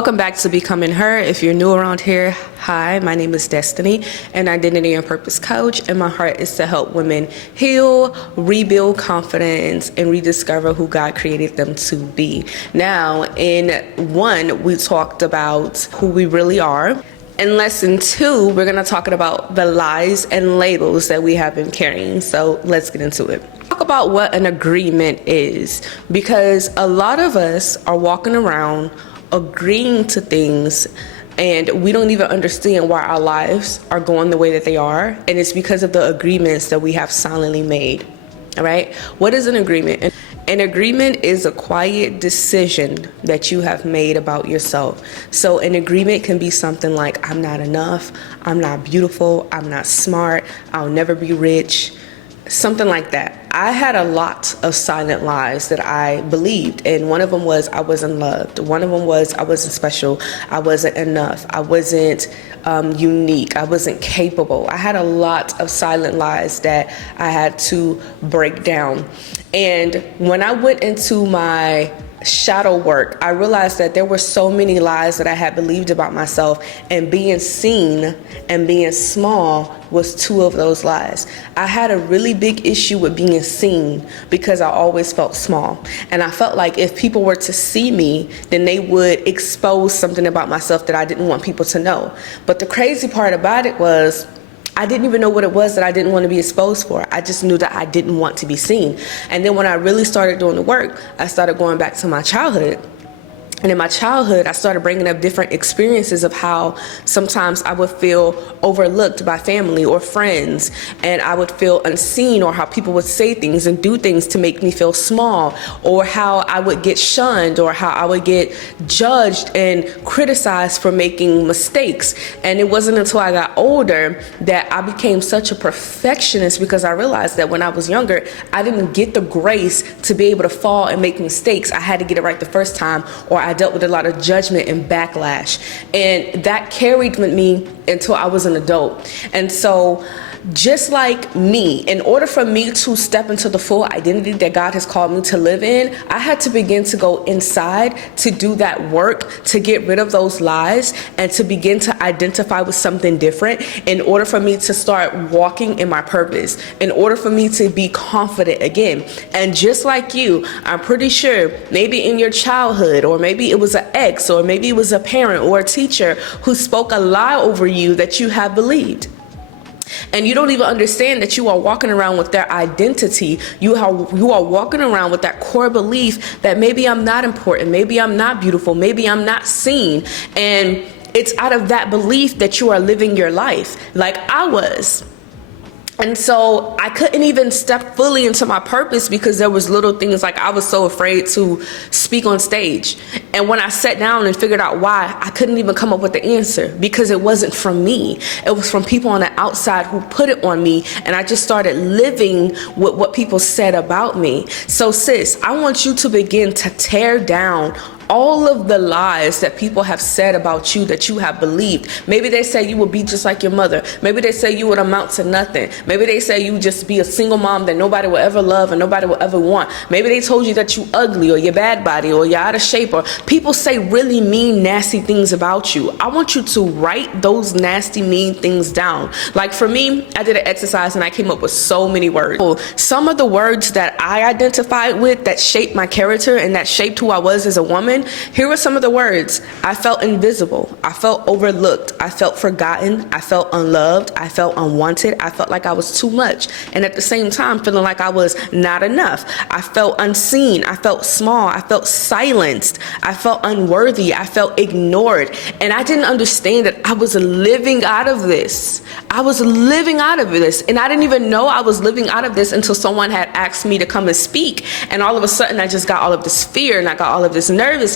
Welcome back to Becoming Her. If you're new around here, hi, my name is Destiny, an identity and purpose coach, and my heart is to help women heal, rebuild confidence, and rediscover who God created them to be. Now, in 1, we talked about who we really are. In lesson 2, we're going to talk about the lies and labels that we have been carrying. So let's get into it. Talk about what an agreement is, because a lot of us are walking around agreeing to things and we don't even understand why our lives are going the way that they are, and it's because of the agreements that we have silently made. All right, what is an agreement? An agreement is a quiet decision that you have made about yourself. So an agreement can be something like, I'm not enough, I'm not beautiful, I'm not smart, I'll never be rich, something like that. I had a lot of silent lies that I believed, and one of them was I wasn't loved. One of them was I wasn't special, I wasn't enough, I wasn't unique, I wasn't capable. I had a lot of silent lies that I had to break down. And when I went into my shadow work, I realized that there were so many lies that I had believed about myself, and being seen and being small was 2 of those lies. I had a really big issue with being seen because I always felt small, and I felt like if people were to see me, then they would expose something about myself that I didn't want people to know. But the crazy part about it was I didn't even know what it was that I didn't want to be exposed for. I just knew that I didn't want to be seen. And then when I really started doing the work, I started going back to my childhood. And in my childhood, I started bringing up different experiences of how sometimes I would feel overlooked by family or friends, and I would feel unseen, or how people would say things and do things to make me feel small, or how I would get shunned, or how I would get judged and criticized for making mistakes. And it wasn't until I got older that I became such a perfectionist, because I realized that when I was younger, I didn't get the grace to be able to fall and make mistakes. I had to get it right the first time, or I dealt with a lot of judgment and backlash, and that carried with me until I was an adult. And so just like me, in order for me to step into the full identity that God has called me to live in, I had to begin to go inside to do that work, to get rid of those lies and to begin to identify with something different, in order for me to start walking in my purpose, in order for me to be confident again. And just like you, I'm pretty sure maybe in your childhood, or maybe it was an ex, or maybe it was a parent or a teacher who spoke a lie over you that you have believed. And you don't even understand that you are walking around with their identity. You are walking around with that core belief that maybe I'm not important, maybe I'm not beautiful, maybe I'm not seen. And it's out of that belief that you are living your life like I was. And so I couldn't even step fully into my purpose because there was little things like I was so afraid to speak on stage. And when I sat down and figured out why, I couldn't even come up with the answer, because it wasn't from me. It was from people on the outside who put it on me. And I just started living with what people said about me. So sis, I want you to begin to tear down all of the lies that people have said about you, that you have believed. Maybe they say you would be just like your mother. Maybe they say you would amount to nothing. Maybe they say you would just be a single mom that nobody will ever love and nobody will ever want. Maybe they told you that you ugly, or you're bad body, or you're out of shape, or people say really mean, nasty things about you. I want you to write those nasty, mean things down. Like for me, I did an exercise and I came up with so many words. Some of the words that I identified with that shaped my character and that shaped who I was as a woman. Here were some of the words. I felt invisible. I felt overlooked. I felt forgotten. I felt unloved. I felt unwanted. I felt like I was too much. And at the same time, feeling like I was not enough. I felt unseen. I felt small. I felt silenced. I felt unworthy. I felt ignored. And I didn't understand that I was living out of this. I was living out of this. And I didn't even know I was living out of this until someone had asked me to come and speak. And all of a sudden, I just got all of this fear and I got all of this nervousness.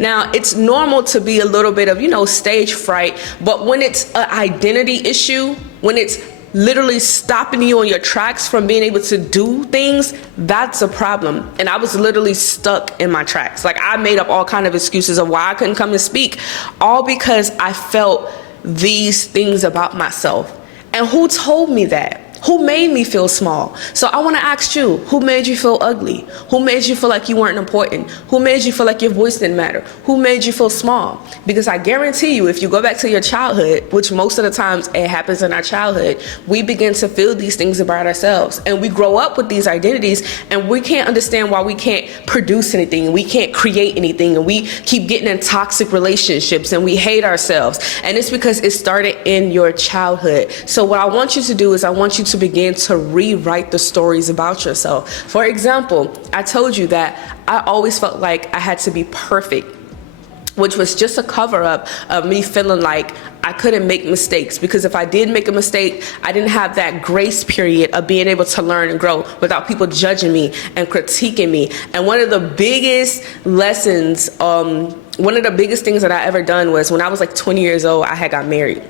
Now, it's normal to be a little bit of, stage fright, but when it's an identity issue, when it's literally stopping you on your tracks from being able to do things, that's a problem. And I was literally stuck in my tracks. Like, I made up all kind of excuses of why I couldn't come and speak, all because I felt these things about myself. And who told me that? Who made me feel small? So I want to ask you, who made you feel ugly? Who made you feel like you weren't important? Who made you feel like your voice didn't matter? Who made you feel small? Because I guarantee you, if you go back to your childhood, which most of the times it happens in our childhood, we begin to feel these things about ourselves, and we grow up with these identities, and we can't understand why we can't produce anything, and we can't create anything, and we keep getting in toxic relationships, and we hate ourselves. And it's because it started in your childhood. So what I want you to do is I want you to begin to rewrite the stories about yourself. For example, I told you that I always felt like I had to be perfect, which was just a cover up of me feeling like I couldn't make mistakes, because if I did make a mistake, I didn't have that grace period of being able to learn and grow without people judging me and critiquing me. And one of the biggest lessons, one of the biggest things that I ever done was when I was like 20 years old, I had got married.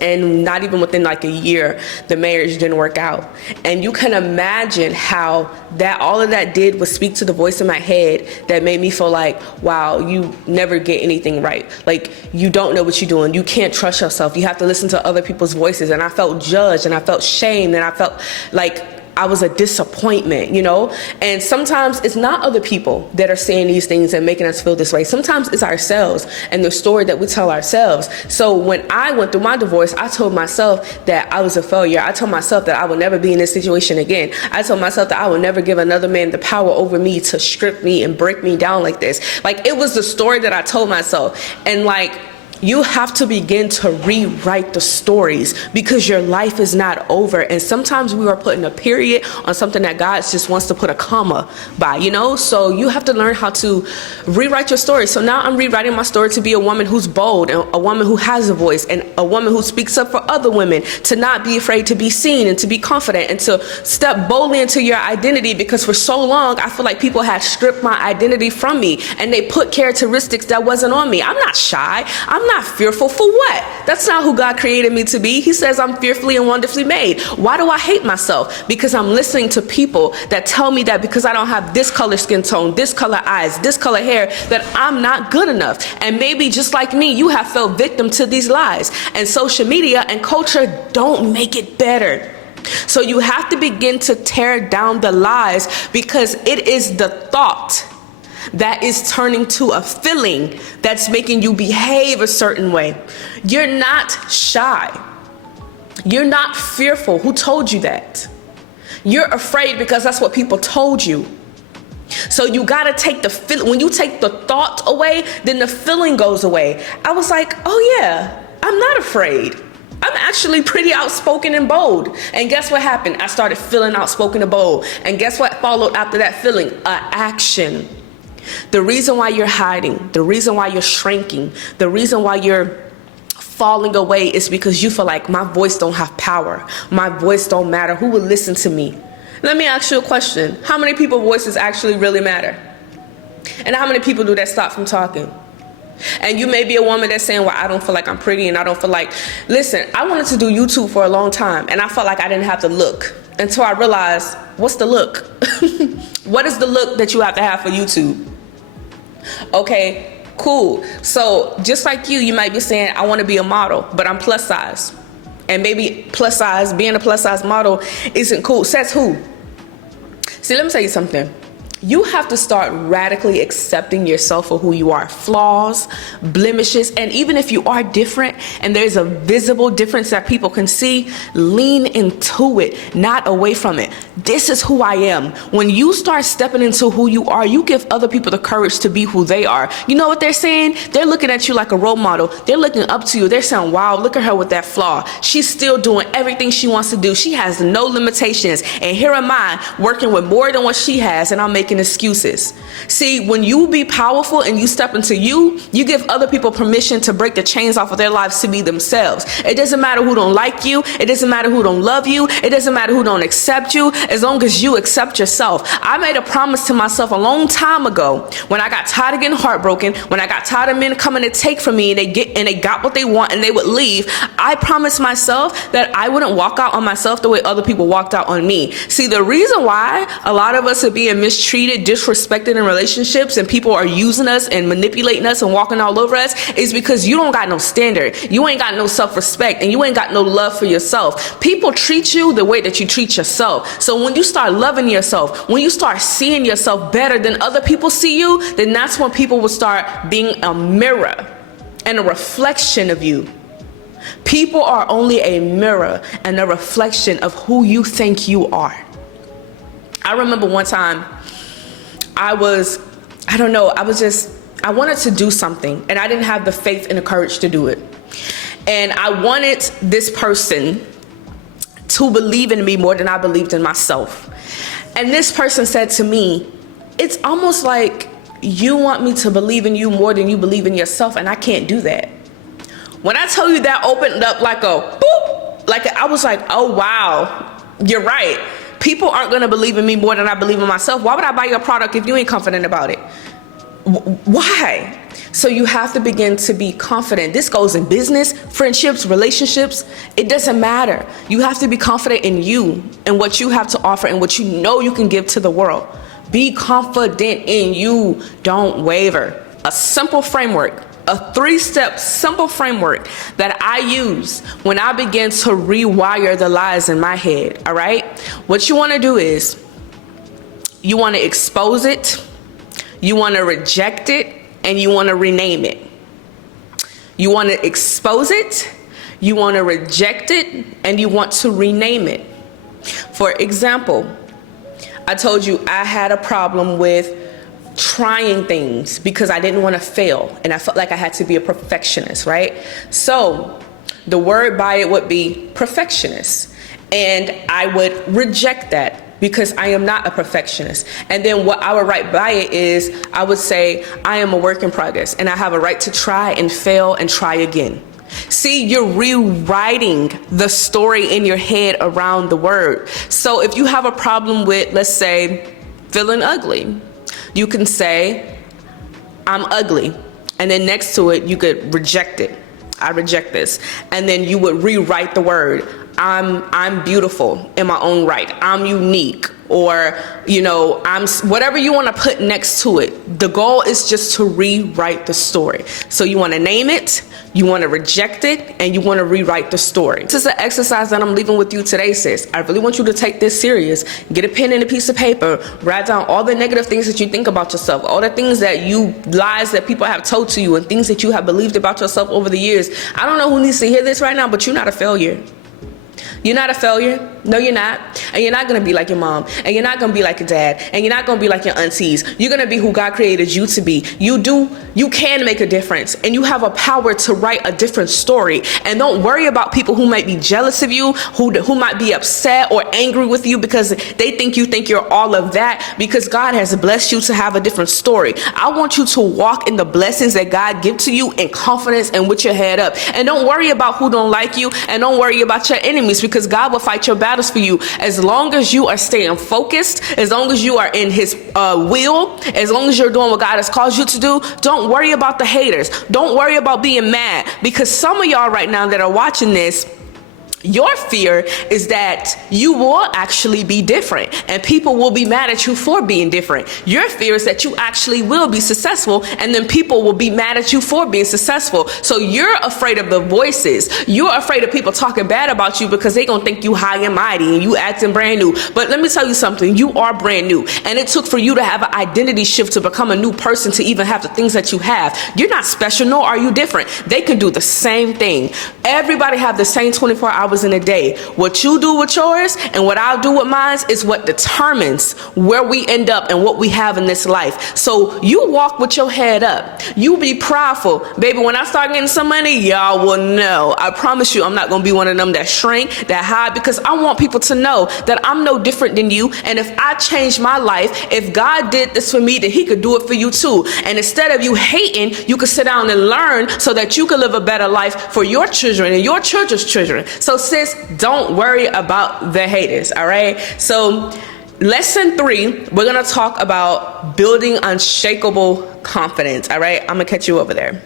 And not even within like a year, the marriage didn't work out. And you can imagine how that all of that did was speak to the voice in my head that made me feel like, wow, you never get anything right. Like, you don't know what you're doing. You can't trust yourself. You have to listen to other people's voices. And I felt judged, and I felt shamed, and I felt like I was a disappointment, you know? And sometimes it's not other people that are saying these things and making us feel this way. Sometimes it's ourselves and the story that we tell ourselves. So when I went through my divorce, I told myself that I was a failure. I told myself that I would never be in this situation again. I told myself that I would never give another man the power over me to strip me and break me down like this. Like, it was the story that I told myself. And like, you have to begin to rewrite the stories, because your life is not over. And sometimes we are putting a period on something that God just wants to put a comma by, you know? So you have to learn how to rewrite your story. So now I'm rewriting my story to be a woman who's bold, and a woman who has a voice, and a woman who speaks up for other women, to not be afraid to be seen and to be confident and to step boldly into your identity. Because for so long, I feel like people had stripped my identity from me, and they put characteristics that wasn't on me. I'm not shy. I'm not fearful. For what? That's not who God created me to be. He says I'm fearfully and wonderfully made. Why do I hate myself? Because I'm listening to people that tell me that because I don't have this color skin tone, this color eyes, this color hair, that I'm not good enough. And maybe just like me, you have fell victim to these lies. And social media and culture don't make it better. So you have to begin to tear down the lies, because it is the thought that is turning to a feeling that's making you behave a certain way. You're not shy. You're not fearful. Who told you that? You're afraid because that's what people told you. So you gotta take the feeling. When you take the thought away, then the feeling goes away. I was like, oh yeah, I'm not afraid. I'm actually pretty outspoken and bold. And guess what happened? I started feeling outspoken and bold. And guess what followed after that feeling? Action. The reason why you're hiding, the reason why you're shrinking, the reason why you're falling away is because you feel like my voice don't have power. My voice don't matter. Who will listen to me? Let me ask you a question. How many people's voices actually really matter? And how many people do that stop from talking? And you may be a woman that's saying, well, I don't feel like I'm pretty, and I don't feel like, listen, I wanted to do YouTube for a long time, and I felt like I didn't have the look, until I realized, what's the look? What is the look that you have to have for YouTube? Okay, cool. So just like you might be saying, I want to be a model, but I'm plus size. And maybe plus size, being a plus size model isn't cool. Says who? See, let me tell you something. You have to start radically accepting yourself for who you are. Flaws, blemishes, and even if you are different and there's a visible difference that people can see, lean into it, not away from it. This is who I am. When you start stepping into who you are, you give other people the courage to be who they are. You know what they're saying? They're looking at you like a role model. They're looking up to you. They're saying, wow, look at her with that flaw. She's still doing everything she wants to do. She has no limitations. And here am I working with more than what she has, and I'm making excuses. See, when you be powerful and you step into you give other people permission to break the chains off of their lives to be themselves. It doesn't matter who don't like you. It doesn't matter who don't love you. It doesn't matter who don't accept you, as long as you accept yourself. I made a promise to myself a long time ago when I got tired of getting heartbroken, when I got tired of men coming to take from me and they got what they want and they would leave. I promised myself that I wouldn't walk out on myself the way other people walked out on me. See, the reason why a lot of us are being mistreated treated, disrespected in relationships, and people are using us and manipulating us and walking all over us, is because you don't got no standard. You ain't got no self-respect, and you ain't got no love for yourself. People treat you the way that you treat yourself. So when you start loving yourself, when you start seeing yourself better than other people see you, then that's when people will start being a mirror and a reflection of you. People are only a mirror and a reflection of who you think you are. I remember one time I wanted to do something, and I didn't have the faith and the courage to do it. And I wanted this person to believe in me more than I believed in myself. And this person said to me, it's almost like you want me to believe in you more than you believe in yourself, and I can't do that. When I tell you that opened up like a boop, like I was like, oh wow, you're right. People aren't gonna believe in me more than I believe in myself. Why would I buy your product if you ain't confident about it? Why? So you have to begin to be confident. This goes in business, friendships, relationships. It doesn't matter. You have to be confident in you and what you have to offer and what you know you can give to the world. Be confident in you. Don't waver. A simple framework, a 3-step simple framework that I use when I begin to rewire the lies in my head, all right? What you want to do is you want to expose it, you want to reject it, and you want to rename it. You want to expose it, you want to reject it, and you want to rename it. For example, I told you I had a problem with trying things because I didn't want to fail, and I felt like I had to be a perfectionist, right? So the word by it would be perfectionist, and I would reject that because I am not a perfectionist. And then what I would write by it is I would say I am a work in progress, and I have a right to try and fail and try again. See, you're rewriting the story in your head around the word. So if you have a problem with, let's say, feeling ugly, you can say, I'm ugly. And then next to it, you could reject it. I reject this. And then you would rewrite the word. I'm beautiful in my own right. I'm unique. Or, I'm whatever you want to put next to it. The goal is just to rewrite the story. So you want to name it, you want to reject it, and you want to rewrite the story. This is an exercise that I'm leaving with you today, sis. I really want you to take this serious. Get a pen and a piece of paper. Write down all the negative things that you think about yourself, all the things lies that people have told to you, and things that you have believed about yourself over the years. I don't know who needs to hear this right now, but you're not a failure. You're not a failure. No, you're not. And you're not going to be like your mom. And you're not going to be like your dad. And you're not going to be like your aunties. You're going to be who God created you to be. You can make a difference. And you have a power to write a different story. And don't worry about people who might be jealous of you, who might be upset or angry with you because they think you're all of that, because God has blessed you to have a different story. I want you to walk in the blessings that God gives to you in confidence and with your head up. And don't worry about who don't like you, and don't worry about your enemies, because God will fight your battles for you as long as you are staying focused, as long as you are in his will, as long as you're doing what God has called you to do. Don't worry about the haters. Don't worry about being mad, because some of y'all right now that are watching this, your fear is that you will actually be different and people will be mad at you for being different. Your fear is that you actually will be successful and then people will be mad at you for being successful. So you're afraid of the voices. You're afraid of people talking bad about you because they're going to think you high and mighty and you acting brand new. But let me tell you something. You are brand new. And it took for you to have an identity shift to become a new person to even have the things that you have. You're not special, nor are you different. They can do the same thing. Everybody have the same 24 hours in a day. What you do with yours and what I'll do with mine is what determines where we end up and what we have in this life. So you walk with your head up. You be proudful. Baby, when I start getting some money, y'all will know. I promise you, I'm not going to be one of them that shrink, that hide, because I want people to know that I'm no different than you. And if I change my life, if God did this for me, then he could do it for you too. And instead of you hating, you could sit down and learn so that you can live a better life for your children and your children's children. So sis, don't worry about the haters, all right? So lesson 3, we're going to talk about building unshakable confidence, all right? I'm going to catch you over there.